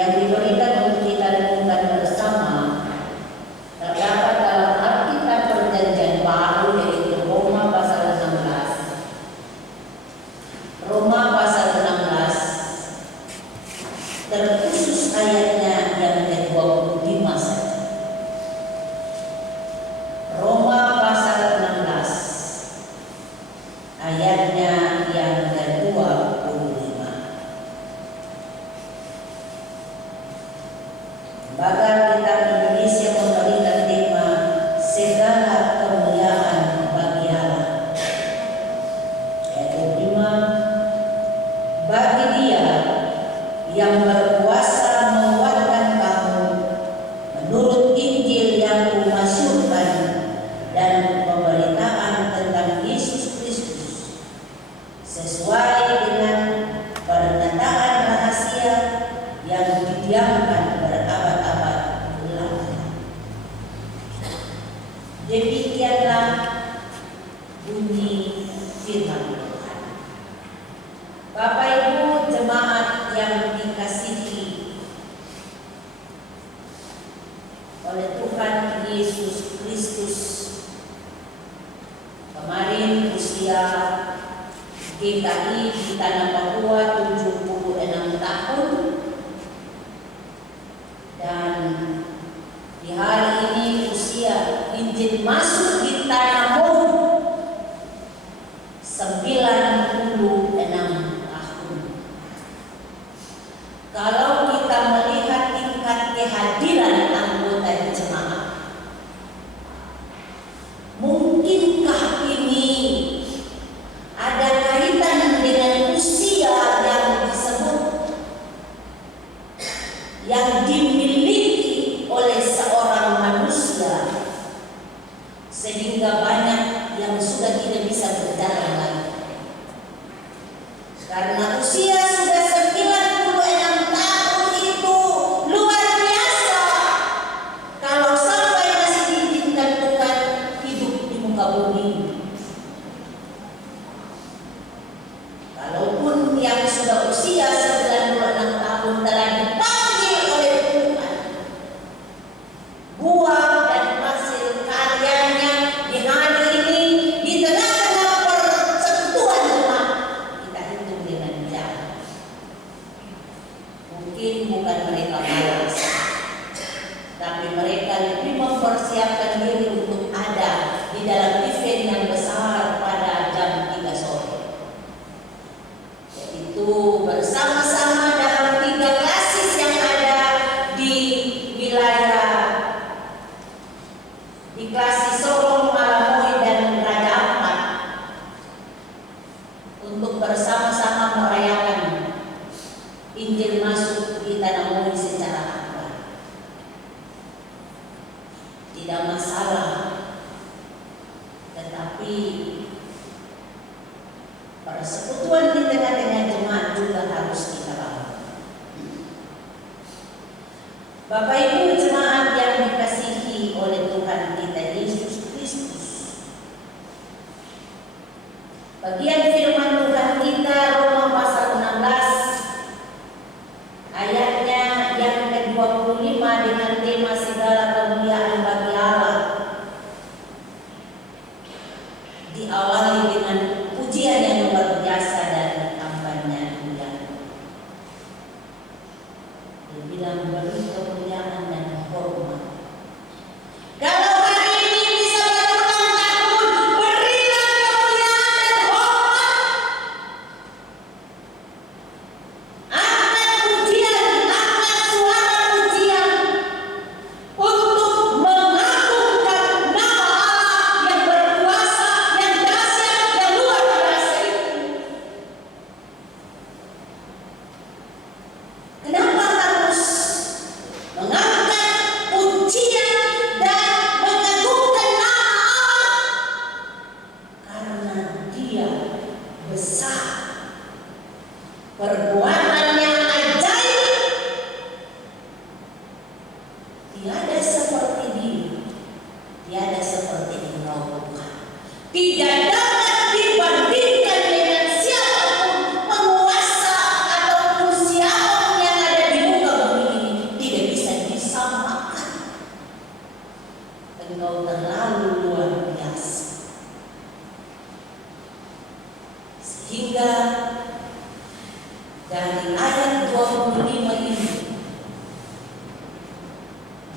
yang diberikan untuk kita renungkan bersama terdapat dalam Alkitab Perjanjian Baru, yaitu Roma pasal 16. Roma pasal 16 terkhusus ayatnya yang ke-25 saja. Roma pasal 16 ayatnya yang ke-25. Lembaga Kitab Indonesia memberikan tema segala kemuliaan bagi Allah. Ayat 25, bagi Dia yang berkuasa menguatkan kamu menurut Injil yang kumasyurkan dan pemberitaan tentang Yesus Kristus sesuai dengan pernyataan rahasia yang didiamkan berabad-abad lamanya. Demikianlah bunyi firman Tuhan. Bapak Ibu jemaat yang dikasihi oleh Tuhan Yesus Kristus, kemarin usia GKI di Tanah Papua 76 tahun, dan di hari ini usia izin masuk di Tanah Papua 96 tahun. Kalau kita melihat tingkat kehadiran anggota jemaat, mungkinkah ini ada kaitan dengan usia yang disebut, yang dimiliki oleh seorang manusia, sehingga banyak yang sudah tidak bisa berjalan lagi karena usia sudah 96 tahun. Itu luar biasa kalau sampai masih diizinkan Tuhan hidup di muka bumi. Kalaupun yang sudah usia 96 tahun telah dipanggil oleh Tuhan, buah dan hasil karyanya di hari ini di tengah-tengah persekutuan jemaat, kita hitung dengan jauh. Mungkin bukan mereka malas, tapi mereka lebih mempersiapkan diri untuk ada di dalam event yang besar pada jam 3 sore, yaitu bersama-sama dalam 3 klasis yang ada di wilayah di klasis Sorong, Malamoy, dan Raja Ampat, untuk bersama-sama merayakan Injil masuk di Tanah Papua secara akbar. Tidak masalah, tetapi persekutuan di tengah-tengah jemaat juga harus kita bangun. Bapak Ibu jemaat yang dikasihi oleh Tuhan kita Yesus Kristus, bagian firman Tuhan kita Roma pasal 16 ayatnya yang ke-25 dengan tema segala kemuliaan bagi Allah, diawali dengan pujian yang luar biasa dari hamba-Nya Dia. Dia bilang beri kemuliaan dan hormat. Kalau hari ini bisa berulang tahun, berilah kemuliaan dan hormat. Angkat pujian, angkat suara pujian untuk mengagungkan nama Allah yang berkuasa, yang dahsyat, yang luar biasa itu. Kenapa harus mengangkat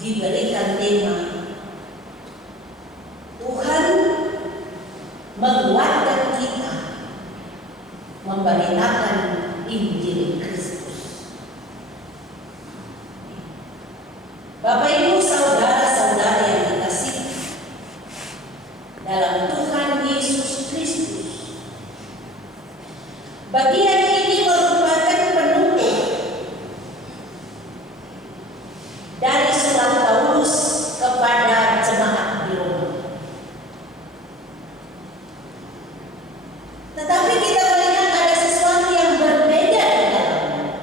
diberikan tema Tuhan menguatkan kita memberitakan Injil Kristus. Bapak Ibu saudara-saudara yang dikasihi dalam Tuhan Yesus Kristus, bagian ini merupakan penutup dari surat Paulus kepada jemaat di Roma. Tetapi kita melihat ada sesuatu yang berbeda di dalamnya.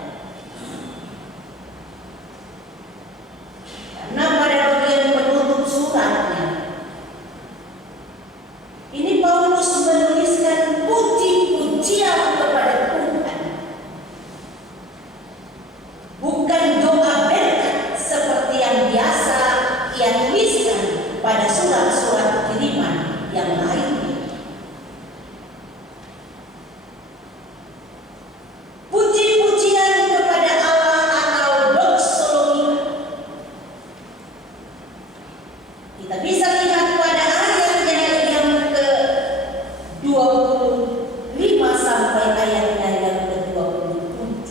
Karena pada bagian penutup suratnya, ini Paulus menuliskan puji-pujian kepada Tuhan. Bukan doa berkat seperti yang biasa ia tuliskan pada surat-surat kiriman yang lainnya. Puji-pujian kepada Allah atau doxologia. Kita bisa lihat pada ayatnya yang ke-25 sampai ayatnya yang ke-27.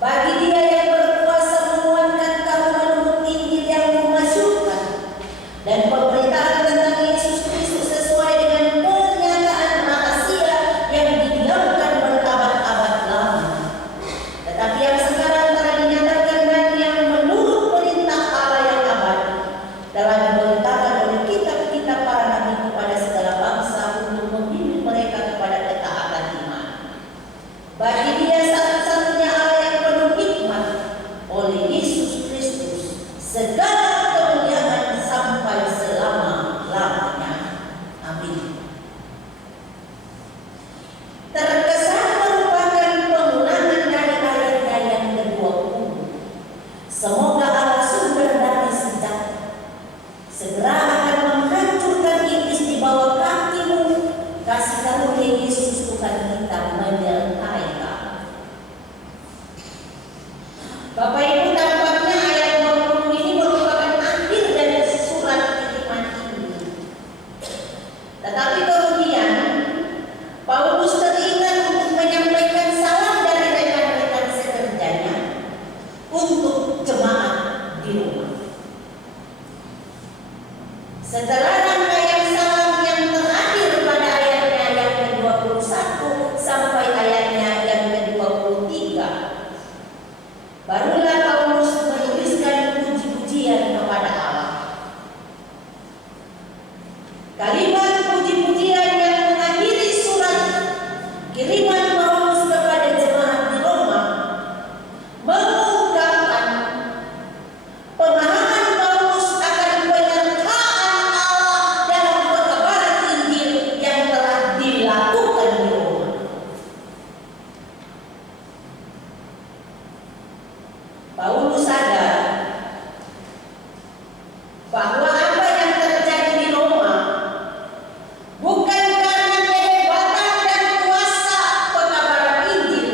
Bagi Dia yang berkuasa menguatkan kamu menurut Injil yang memasyurkan dan pemberitaan tentang Yesus Kristus sesuai dengan pernyataan rahasia yang didiamkan berabad-abad lama, tetapi yang sekarang telah dinyatakan dan yang menurut perintah Allah yang abadi telah diberitakan oleh kitab-kitab para nabi kepada segala bangsa untuk membimbing mereka kepada ketaatan iman. Bagi Dia satu-satunya Allah yang penuh hikmat, oleh Yesus Kristus segala kemuliaan sampai selama-lamanya. Amin. Terkesan merupakan pengulangan dari ayatnya yang ke-20. Semoga Allah sumber dari sejati segera akan menghancurkan iblis di bawah kakimu. Kasih karunia Yesus Tuhan kita menyertai kamu. Bapak Ibu, tampaknya ayat 20 ini merupakan akhir dari surat kiriman ini. Tetapi kemudian Paulus teringat untuk menyampaikan salam dari rekan-rekan sekerjanya untuk jemaat di Roma. Setelah rangkaian salam yang terakhir pada ayatnya yang ke-21 sampai ayatnya yang ke-23, barulah Paulus menuliskan puji-pujian kepada Allah. Kalimat puji-pujian yang mengakhiri surat kiriman Paulus kepada jemaat di Roma mengungkapkan pemahaman Paulus akan penyertaan Allah dalam pekabaran Injil yang telah dilakukan di Roma. Paulus sadar bahwa apa yang terjadi di Roma bukan karena kehebatan dan kuasa pekabaran Injil,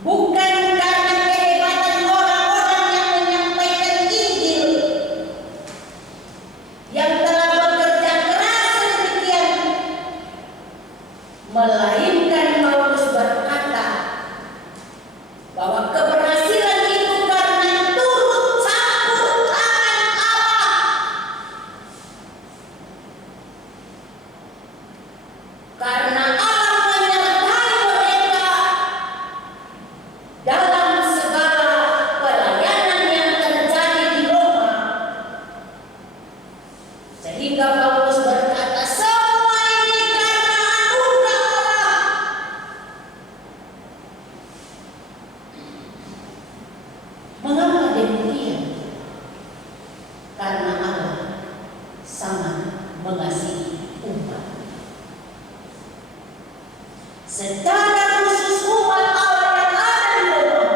bukan karena kehebatan orang-orang yang menyampaikan Injil yang telah bekerja keras sedemikian, melainkan Paulus berkata bahwa keberhasilan itu karena turut campur tangan Allah. Karena Allah menyertai mereka dalam segala pelayanan yang terjadi di Roma. Sehingga Paulus berkata, semua ini karena anugerah Allah. Mengapa demikian? Karena Allah sangat mengasihi umat. Secara khusus umat Allah yang ada di Roma.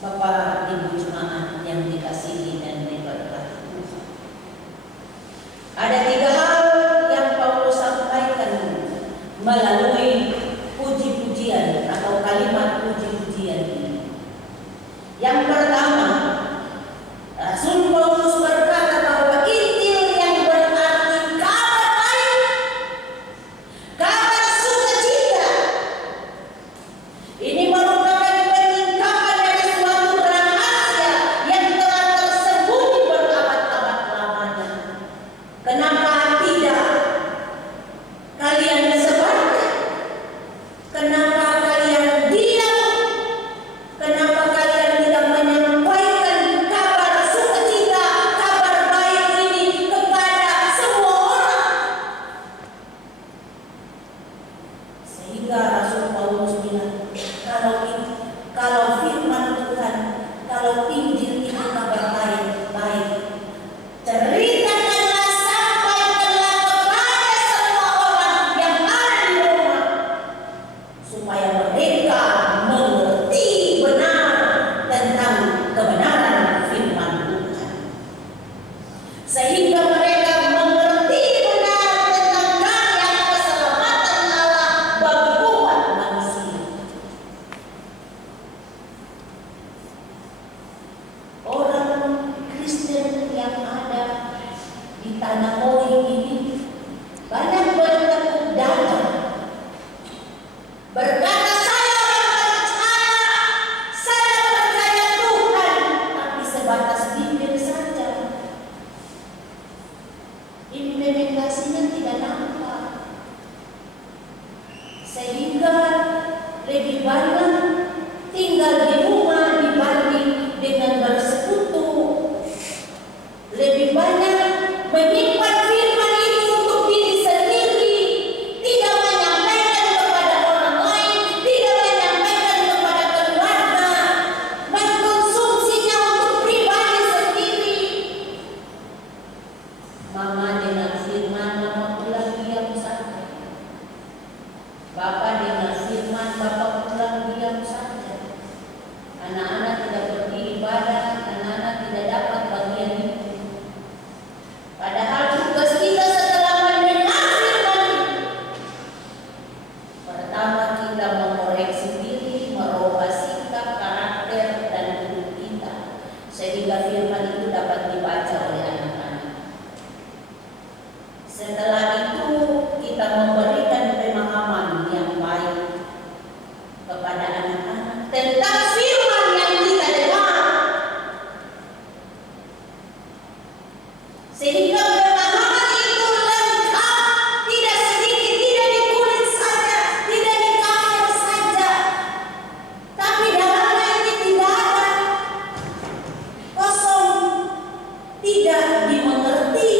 Bapak Ibu jemaat yang dikasihi dan diberkati Tuhan, ada 3 hal yang Paulus sampaikan melalui puji Sehingga Rasul Paulus bilang, kalau firman Tuhan, kalau Injil itu kabar baik, ceritakanlah sampaikanlah kepada semua orang yang ada di rumah, supaya mereka mengerti benar tentang kebenaran firman Tuhan. Sehingga mereka mengerti benar tentang karya keselamatan Allah bagi umat manusia. Orang Kristen yang ada di tanah Oi ini banyak bertepuk dada, berkata saya percaya Tuhan, tapi sebatas bibir saja. Implementasinya tidak nampak, sehingga lebih banyak tinggal di rumah dibanding dengan bersekutu. Lebih banyak menyimpan firman itu untuk diri sendiri, tidak menyampaikan kepada orang lain, tidak menyampaikan kepada keluarga, mengkonsumsinya untuk pribadi sendiri. Mama dengan firman, mama pulang diam saja. Bapak dengan firman, bapak pulang diam saja. Anak-anak tidak pergi ibadah, anak-anak tidak dapat bagian itu. Padahal tugas kita setelah mendengar firman itu, pertama kita mengoreksi diri, merubah sikap, karakter, dan hidup kita, sehingga firman itu dapat dibaca oleh anak-anak. Setelah itu kita memberikan pemahaman yang baik kepada anak-anak tentang firman yang kita dengar, sehingga pemahaman itu lengkap, tidak sedikit, tidak dikulik saja, tidak dikafir saja, tapi dalamnya ini tidak ada, kosong, tidak dimengerti.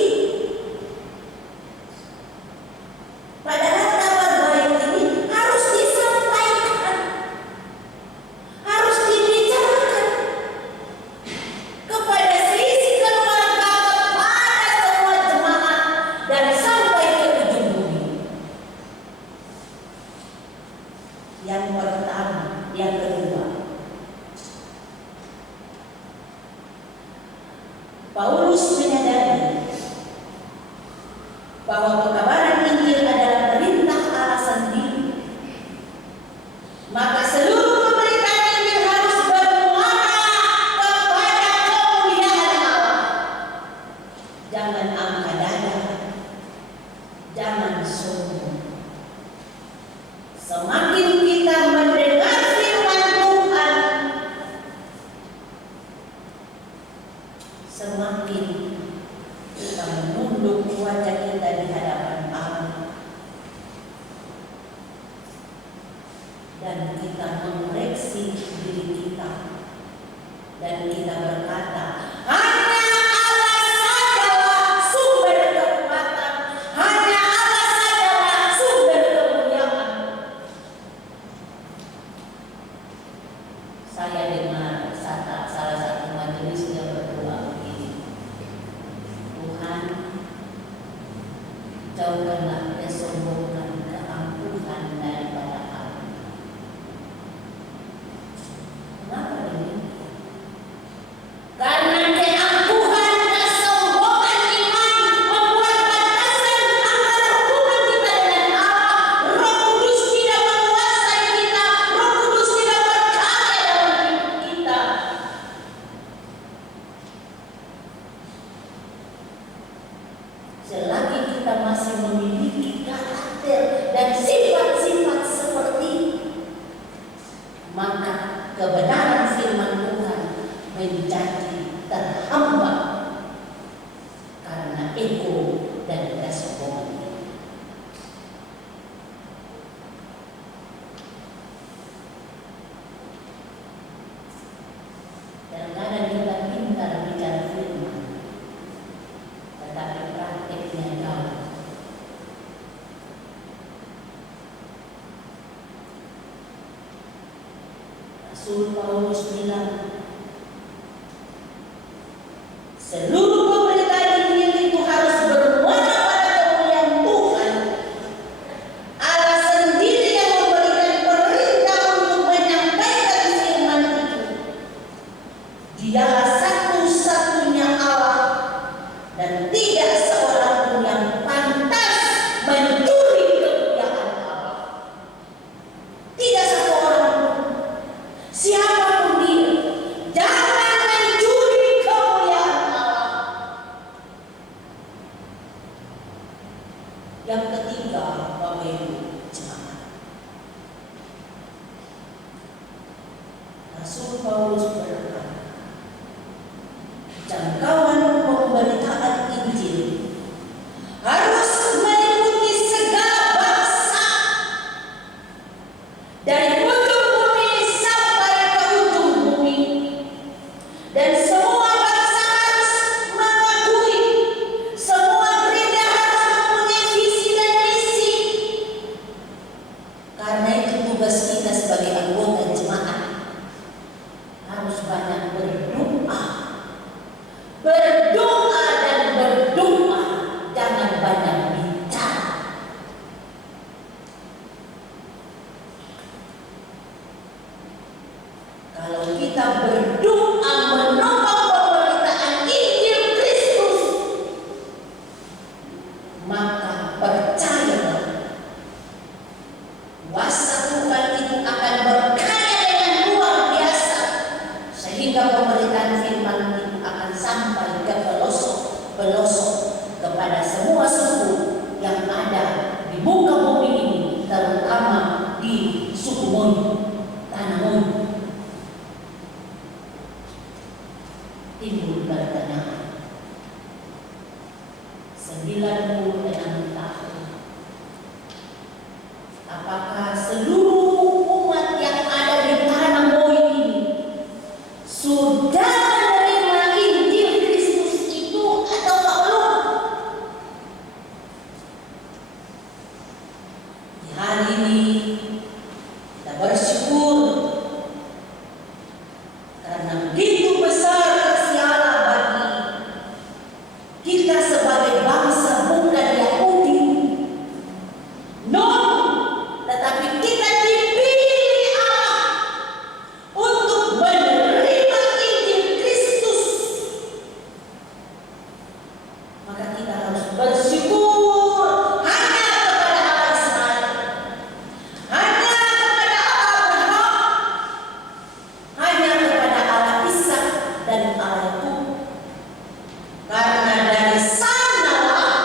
Padahal kabar baik ini harus disampaikan, harus dibicarakan kepada seisi keluarga, kepada semua jemaat, dan sampai ke ujung bumi. Yang pertama, yang kedua, Paulus menyadari bahwa pekabaran Injil adalah perintah Allah sendiri. Maka seluruh pemberitaan Injil harus bermuara kepada kemuliaan Allah. Jangan angkat dada, jangan sombong. Semakin kita mendengar firman Tuhan, semakin kita menunduk wajah kita di hadapan Allah, dan kita mengoreksi diri kita, dan kita berkata, hanya Allah sajalah sumber kekuatan, hanya Allah sajalah sumber kemuliaan. Saya dengar salah satu majelis yang berdoa begini, Tuhan, jauhkanlah kesombongan, keangkuhan daripada kami. Kenapa demikian? Karena keangkuhan, kesombongan iman membuat batasan antara hubungan kita dengan Allah. Roh Kudus tidak menguasai kita, Roh Kudus tidak berkarya dalam hidup kita. Selagi kita masih memiliki karakter dan sifat-sifat seperti itu, maka kebenaran firman Tuhan menjadi terhambat karena ego dan kesombongan. Kadang-kadang kita pintar bicara firman, tetapi praktiknya jauh. Rasul Paulus bilang, seluruh pemberitaan Injil itu harus bermuara pada kemuliaan Tuhan. Allah sendiri yang memberikan perintah untuk menyampaikan firman itu. Dialah satu-satunya Allah dan tidak seorang pun yang pantas mencuri kemuliaan Allah. Tidak satu orang pun, siapapun dia, jangan mencuri kemuliaan Allah. Yang ketiga, Bapak Ibu jemaat, Rasul Paulus berkata, jangkauan pemberitaan Injil harus meliputi segala bangsa, dari ujung bumi sampai ke ujung bumi, dan semua bangsa harus mengakui, semua gereja harus mempunyai visi dan misi. Karena itu tugas kita sebagai anggota jemaat harus banyak berdoa. Berdoa dan berdoa, jangan banyak bicara. Kalau kita berdoa menopang pemberitaan Injil Kristus, maka percayalah, kuasa Tuhan itu akan berkarya dengan luar biasa, sehingga pemberitaan firman itu akan sampai ke pelosok-pelosok kepada semua suku yang ada di muka bumi ini, terutama di suku Moni, tanah Moni. Timbul pertanyaan, 96 tahun, apakah seluruh umat yang ada di tanah Moni ini sudah menerima Injil Kristus itu atau belum? Di hari ini kita bersyukur karena begitu besar kasih Allah bagi kita sebagai bangsa bukan Yahudi, tetapi kita dipilih Allah untuk menerima Injil Kristus. Maka kita harus bersyukur hanya kepada Allah Israel, hanya kepada Allah Abraham, hanya kepada Allah Ishak dan Allah Yakub. Karena dari sanalah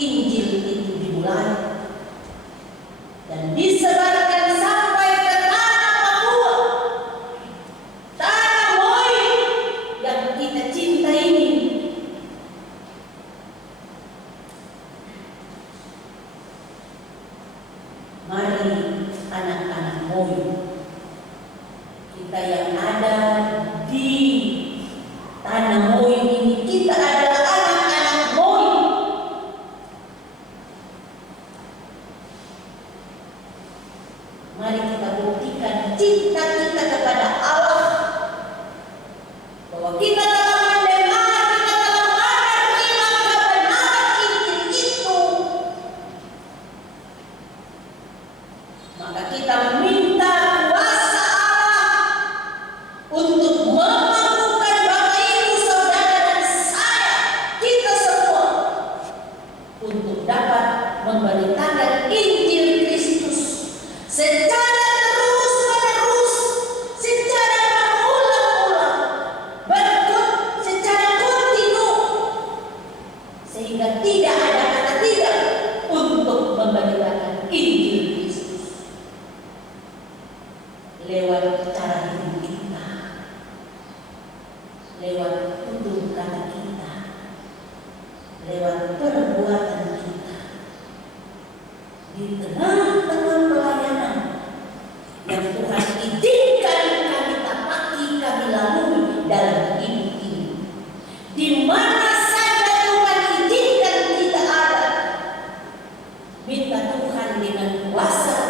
Injil itu dimulai dan disebarkan sampai ke tanah Papua, tanah Moi yang kita cinta ini. Mari anak-anak Moi, kita yang ada di tanah Moi ini, kita adalah anak-anak Moi. Mari kita buktikan cinta kita kepada Allah, bahwa kita telah mendengar, kita telah menerima kebenaran Injil itu. Maka kita meminta kuasa Allah untuk memampukan Bapak Ibu, saudara dan saya, kita semua, untuk dapat memberitakan Injil Kristus secara terus-menerus, secara berulang-ulang, secara kontinu, sehingga tidak ada kata tidak untuk memberitakan Injil Kristus lewat cara hidup kita, lewat tutur kata kita, lewat perbuatan kita, di tengah-tengah pelayanan yang Tuhan izinkan kami tapaki, kami lalui dalam hidup ini. Di mana saja Tuhan izinkan kita ada, minta Tuhan dengan kuasa